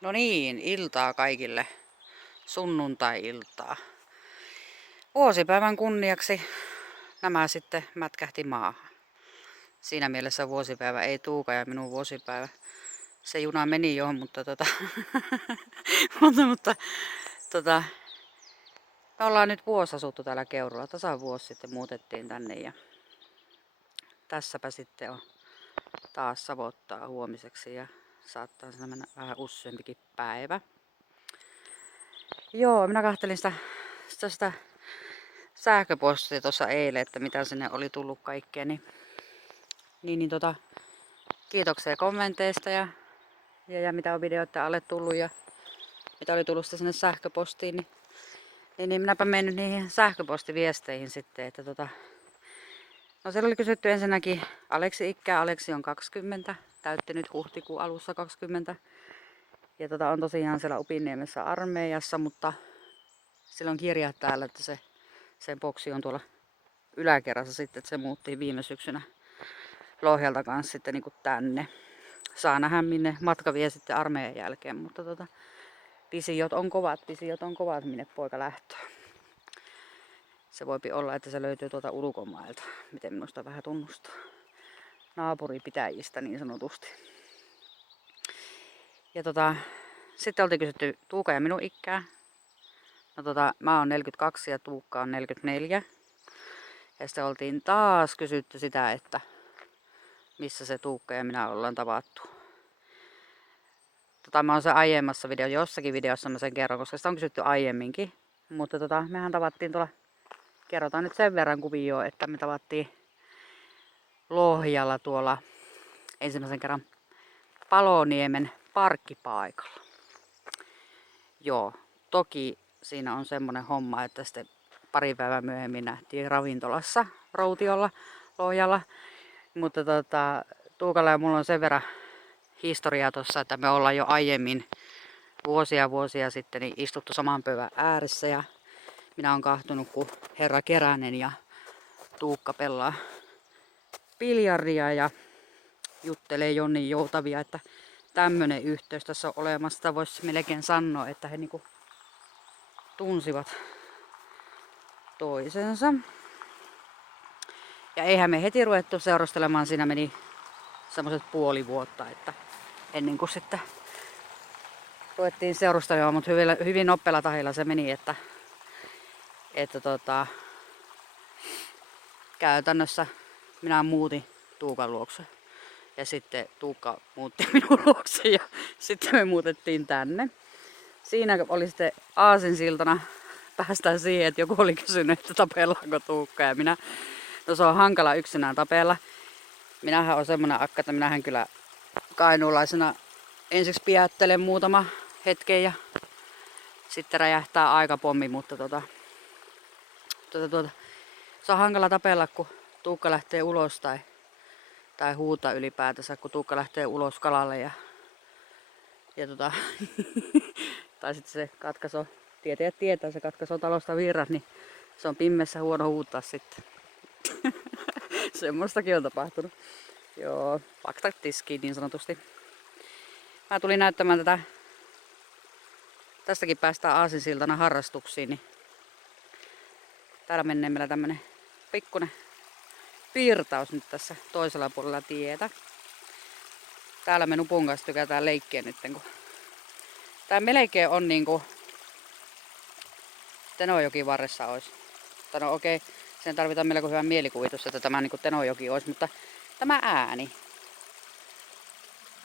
No niin, iltaa kaikille. Sunnuntai-iltaa. Vuosipäivän kunniaksi nämä sitten mätkähti maahan. Siinä mielessä vuosipäivä ei Tuuka ja minun vuosipäivä. Se juna meni jo, mutta mutta me ollaan nyt vuosi asuttu täällä Keurulla. Tasan vuosi sitten muutettiin tänne ja tässäpä sitten on taas savottaa huomiseksi ja saattaa se mennä vähän useampikin päivä. Joo, minä kattelin sitä sähköpostia tuossa eilen, että mitä sinne oli tullut kaikkea, niin kiitoksia kommenteista ja mitä on videoiden alle tullut ja mitä oli tullut sinne sähköpostiin, niin minäpä menen niihin sähköpostiviesteihin sitten, että no siellä oli kysytty ensinnäkin Aleksi ikää. Aleksi on 20, täytti nyt huhtikuun alussa 20 ja on tosiaan siellä Upinniemessä armeijassa, mutta sillä on kirja täällä, että sen boksi on tuolla yläkerrassa sitten, että se muutti viime syksynä Lohjalta kanssa sitten niin kuin tänne. Saa nähdä minne matka vie sitten armeijan jälkeen, mutta visiot on kovat minne poika lähtee. Se voipi olla, että se löytyy tuolta ulkomailta, miten minusta vähän tunnustaa. Naapuripitäjistä niin sanotusti. Ja sitten oltiin kysytty Tuuka ja minun ikää. No mä oon 42 ja Tuukka on 44. Ja sitten oltiin taas kysytty sitä, että missä se Tuukka ja minä ollaan tavattu. Mä oon se aiemmassa jossakin videossa mä sen kerron, koska sitä on kysytty aiemminkin. Mutta mehän tavattiin tuolla, kerrotaan nyt sen verran kuvioon, että me tavattiin Lohjalla tuolla ensimmäisen kerran Paloniemen parkkipaikalla. Joo, toki siinä on semmonen homma, että sitten pari päivää myöhemmin nähtiin ravintolassa Routiolla Lohjalla. Mutta Tuukalla ja mulla on sen verran historiaa tuossa, että me ollaan jo aiemmin vuosia sitten niin istuttu saman pöydän ääressä ja minä olen kahtonut, kun herra Keränen ja Tuukka pelaa biljardia ja juttelee Jonnin joutavia, että tämmönen yhteys tässä on olemassa. Voisi melkein sanoa, että he niinku tunsivat toisensa. Ja eihän me heti ruvettu seurustelemaan, siinä meni semmoiset puoli vuotta, että ennen kuin sitten ruvettiin seurustelemaan, mutta hyvin nopealla tahilla se meni, että käytännössä minä muutin Tuukan luokse. Ja sitten Tuukka muutti minun luokse ja sitten me muutettiin tänne. Siinä oli sitten aasinsiltana päästään siihen, että joku oli kysynyt, että tapellaanko Tuukka ja minä. No se on hankala yksinään tapella. Minähän olen semmonen akka, että minähän kyllä kainuulaisena ensiksi pidättelen muutama hetken ja sitten räjähtää aikapommi, mutta se on hankala tapella, kun Tuukka lähtee ulos tai huutaa ylipäätänsä, kun Tuukka lähtee ulos kalalle ja tai sitten se katkaisoo, tietäjät tietää, se katkaisoo talosta virrat, niin se on pimmessä huono huutaa sitten. Semmoistakin on tapahtunut. Joo, faktat tiskiin niin sanotusti. Mä tulin näyttämään tästäkin päästään aasinsiltana harrastuksiin, niin täällä menee meillä tämmönen pikkunen piirtaus nyt tässä toisella puolella tietä. Täällä me Nupun kanssa tykätään leikkiä nyt, kun tää melkein on niinku Tenojoki varressa ois. No okei, sen tarvitaan melko hyvä mielikuvitus, että tämä niinku Tenojoki ois, mutta tämä ääni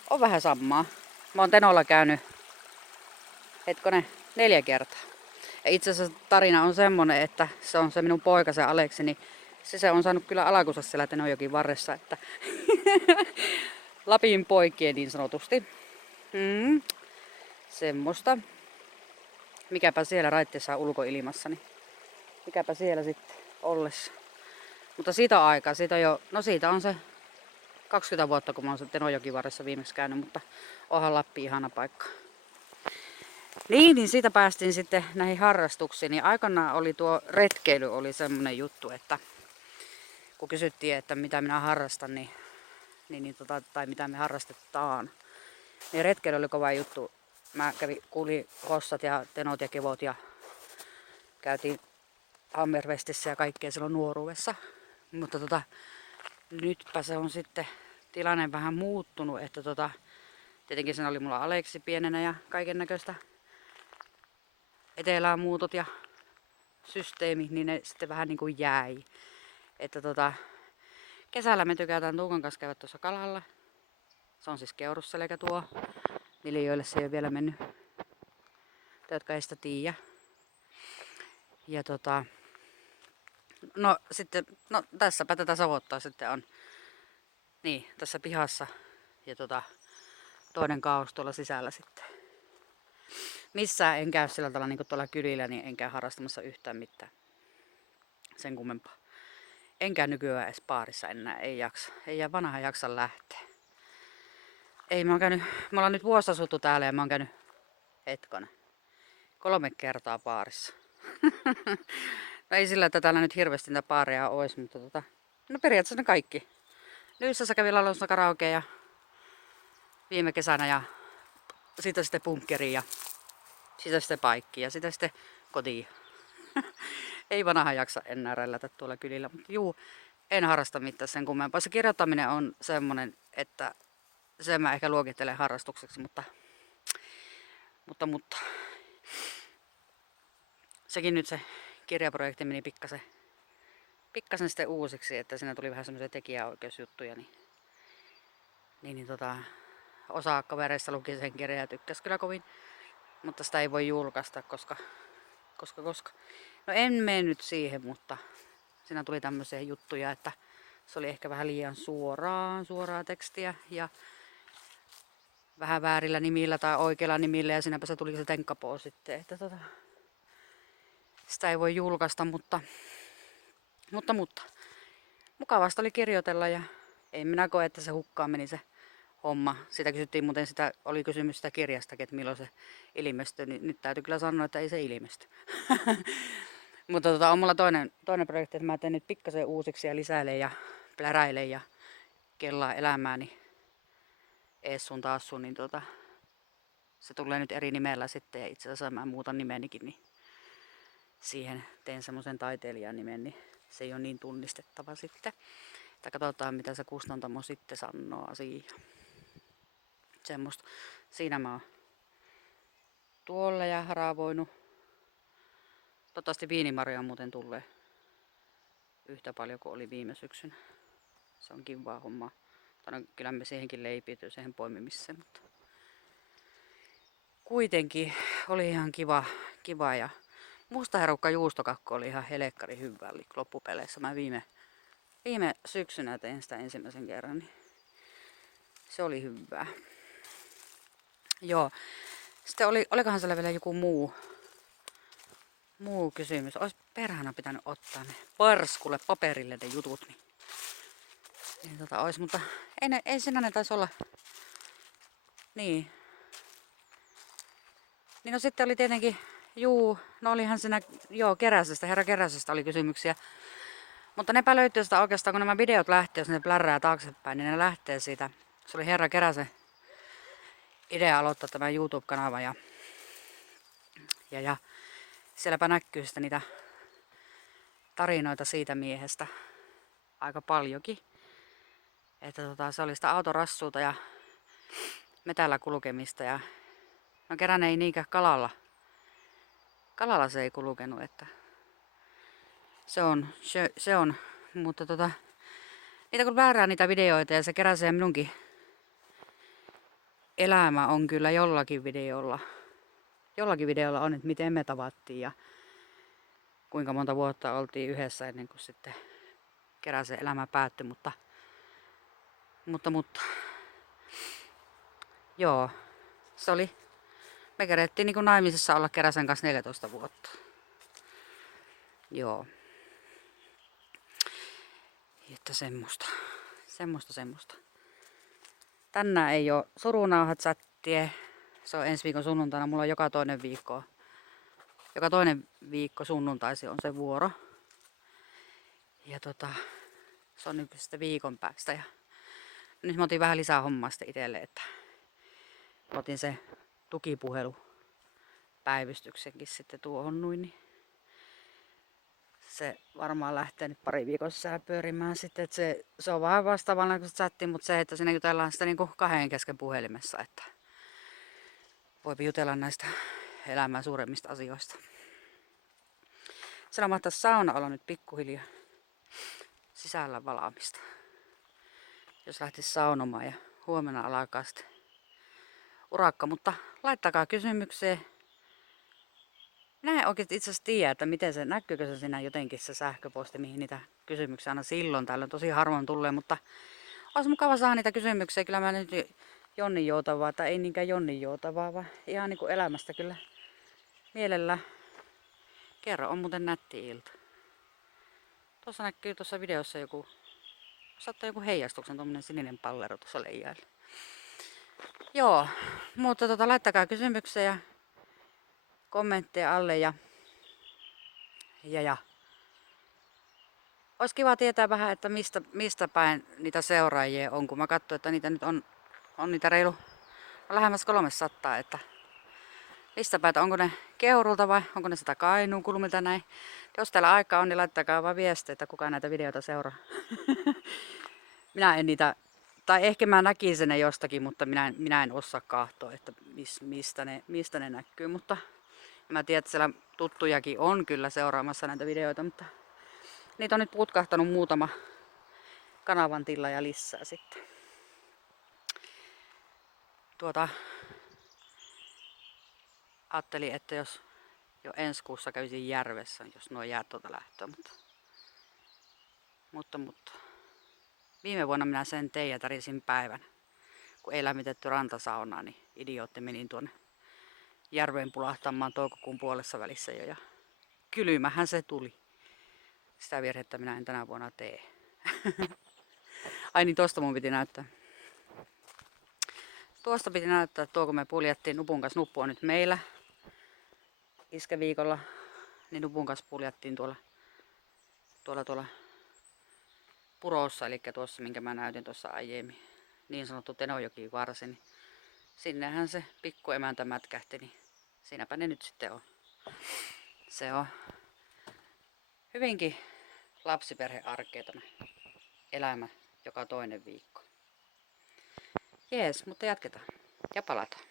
on vähän samaa. Mä oon Tenolla käynyt 4 kertaa. Ja itse asiassa tarina on semmonen, että se on se minun poika, se Aleksi, niin se on saanut kyllä alkunsa siellä Tenojokin varressa, että Lapin poikien niin sanotusti. Semmoista. Mikäpä siellä raitteessa ulkoilmassa, niin mikäpä siellä sitten ollessa. Mutta siitä on aikaa, siitä on se 20 vuotta, kun mä oon sen Tenojokin varressa viimeksi käynyt, mutta onhan Lappi ihana paikka. Niin siitä päästiin sitten näihin harrastuksiin. Niin aikanaan oli tuo retkeily oli semmonen juttu, että kun kysyttiin, että mitä minä harrastan, tai mitä me harrastetaan, niin retkeily oli kova juttu kuulin hossat ja tenot ja kevot ja käytiin Hammerfestissä ja kaikkea silloin nuoruudessa. Mutta nytpä se on sitten tilanne vähän muuttunut, että tietenkin siinä oli mulla Aleksi pienenä ja kaiken näköistä etelään muutot ja systeemi, niin ne sitten vähän niin kuin jäi. Että kesällä me tykätään Tuukan kanssa käydä tuossa kalalla. Se on siis Keurusselkä tuo. Niille, joille se ei ole vielä mennyt. Te, jotka ei sitä tiedä. Ja no sitten, no tässäpä tätä savottaa sitten on. Niin, tässä pihassa. Ja toinen kaos tuolla sisällä sitten. Missään en käy sillä tavalla niin kuin tuolla kylillä, niin en käy harrastamassa yhtään mitään. Sen kummempaa. Enkä nykyään edes baarissa enää, ei jaksa. Ei vanha jaksa lähteä. Ei, me ollaan nyt vuosi asuttu täällä ja mä oon käynyt 3 kertaa baarissa. No ei sillä, että täällä nyt hirveästi niitä baareja olisi, mutta no periaatteessa ne kaikki. Nyysässä kävin laulamassa karaokea ja viime kesänä ja siitä sitten punkkeriin ja siitä sitten paikkiin ja sitä sitten kotiin. Ei vanha jaksa enää rällätä tuolla kylillä, mutta juu, en harrasta mitään sen kummempaa. Se kirjoittaminen on semmonen, että sen mä ehkä luokittelen harrastukseksi, mutta sekin nyt se kirjaprojekti meni pikkasen sitten uusiksi, että siinä tuli vähän semmoisia tekijäoikeusjuttuja, niin osa kavereista luki sen kirjan ja tykkäsi kyllä kovin, mutta sitä ei voi julkaista, koska. No en mene nyt siihen, mutta siinä tuli tämmöisiä juttuja, että se oli ehkä vähän liian suoraa tekstiä ja vähän väärillä nimillä tai oikeilla nimillä ja siinäpä se tuli se tenkkapoo sitten, että sitä ei voi julkaista, mutta mukavasta oli kirjoitella ja ei minä koe, että se hukkaan meni se homma. Sitä kysyttiin muuten, oli kysymys sitä kirjastakin, että milloin se ilmestyi, niin nyt täytyy kyllä sanoa, että ei se ilmesty. Mutta on mulla toinen projekti, että mä teen nyt pikkasen uusiksi ja lisäilen ja pläräilen ja kellaa elämääni ees sun taas sun, niin se tulee nyt eri nimellä sitten ja itse asiassa mä muutan nimenikin, niin siihen teen semmoisen taiteilijan nimen, niin se ei ole niin tunnistettava sitten. Tai katsotaan mitä se kustantamo sitten sanoo asiaan. Semmosta. Siinä mä oon tuolla ja haravoinut. Toivottavasti viinimarjoja muuten tulee yhtä paljon kuin oli viime syksynä. Se on kivaa hommaa. No, kyllä me siihenkin leipiytyy siihen poimimiseen, mutta kuitenkin oli ihan kiva ja mustaherukka juustokakku oli ihan helekkari hyvä loppupeleissä. Mä viime syksynä tein sitä ensimmäisen kerran, niin se oli hyvää. Joo. Sitten olikohan siellä vielä joku muu kysymys. Olisi perhana pitänyt ottaa ne parskulle paperille ne jutut, niin olisi, mutta ei siinä ne taisi olla. Niin. Niin no sitten oli tietenkin, no olihan siinä, herra Keräsestä oli kysymyksiä. Mutta nepä löytyy sitä oikeastaan, kun nämä videot lähtee, jos ne plärrää taaksepäin, niin ne lähtee siitä. Se oli herra Keräsen idea aloittaa tämä YouTube-kanava ja sielläpä näkyy sitten niitä tarinoita siitä miehestä aika paljonkin. Että se oli sitä autorassuuta ja metällä kulkemista ja no Keränen ei niinkään kalalla. Kalalla se ei kulkenut, että se on, mutta niitä kun väärää niitä videoita ja se Keräsen ja minunkin elämä on kyllä jollakin videolla on, että miten me tavattiin ja kuinka monta vuotta oltiin yhdessä ennen kuin sitten Keräsen elämä päättyi, mutta joo, se oli, me kerettiin niin kuin naimisissa olla Keräsen kanssa 14 vuotta. Joo. Että semmoista. Tänään ei oo surunauhat chattie. Se on ensi viikon sunnuntaina. Mulla on joka toinen viikko sunnuntaisi on se vuoro. Ja se on nyt sitten viikon päästä. Ja nyt mä otin vähän lisää hommaa sitten itselle, että otin se tukipuhelu päivystyksenkin sitten tuohon noin, niin se varmaan lähtee nyt pari viikon sisällä pyörimään sitten, että se on vähän vastaavalla kuin chatti, mutta se, että siinä jutellaan sitä niin kuin kahden kesken puhelimessa, että voi jutella näistä elämän suuremmista asioista. Siellä mahtaisi sauna olla nyt pikkuhiljaa sisällä valaamista. Jos lähtisi saunomaan ja huomenna alkaa sitten urakka, mutta laittakaa kysymykseen. Minä en oikein itse asiassa tiedä, että miten se, näkyykö se siinä jotenkin se sähköposti, mihin niitä kysymyksiä aina silloin täällä tosi harvoin tulee, mutta olisi mukava saada niitä kysymyksiä. Kyllä mä nyt Jonnin joutavaa, tai ei niinkään Jonnin joutavaa, vaan ihan niin kuin elämästä kyllä mielellä. Kerro, on muuten nätti ilta. Tuossa näkyy tuossa videossa joku, saattaa joku heijastuksen, tuommoinen sininen pallero tuossa leijailla. Joo, mutta laittakaa kysymyksiä ja kommentteja alle ja olisi kiva tietää vähän, että mistä päin niitä seuraajia on, kun mä katsoin, että niitä nyt on niitä reilu lähemmäs 300, että mistä päin, onko ne Keurulta vai onko ne sitä Kainuun kulmilta näin. Jos teillä aikaa on, niin laittakaa vaan viestiä, että kuka näitä videoita seuraa. Minä en niitä, tai ehkä mä näkisin ne jostakin, mutta minä en osaa katsoa, että mistä ne näkyy, mutta mä tiedän, että siellä tuttujakin on kyllä seuraamassa näitä videoita, mutta niitä on nyt putkahtanut muutama kanavan tilaaja lisää sitten. Ajattelin, että jos jo ensi kuussa kävisin järvessä, jos nuo jäät lähtöä, mutta viime vuonna minä sen tein ja tärisin päivän. Kun ei lämmitetty rantasaunaa, niin idiootti menin tuonne järveen pulahtamaan toukokuun puolessa välissä jo. Ja kylmähän se tuli. Sitä virhettä minä en tänä vuonna tee. Ai niin, tosta mun piti näyttää. Tuosta piti näyttää, että tuo kun me puljettiin Nupun kanssa, Nuppu on nyt meillä iskäviikolla, niin Nupun kanssa puljattiin tuolla Purossa, eli tuossa minkä mä näytin tuossa aiemmin, niin sanottu Tenojoki varsi, niin sinnehän se pikkuemäntä mätkähti, niin siinäpä ne nyt sitten on. Se on hyvinkin lapsiperhearkea tämä elämä joka toinen viikko. Jees, mutta jatketaan ja palataan.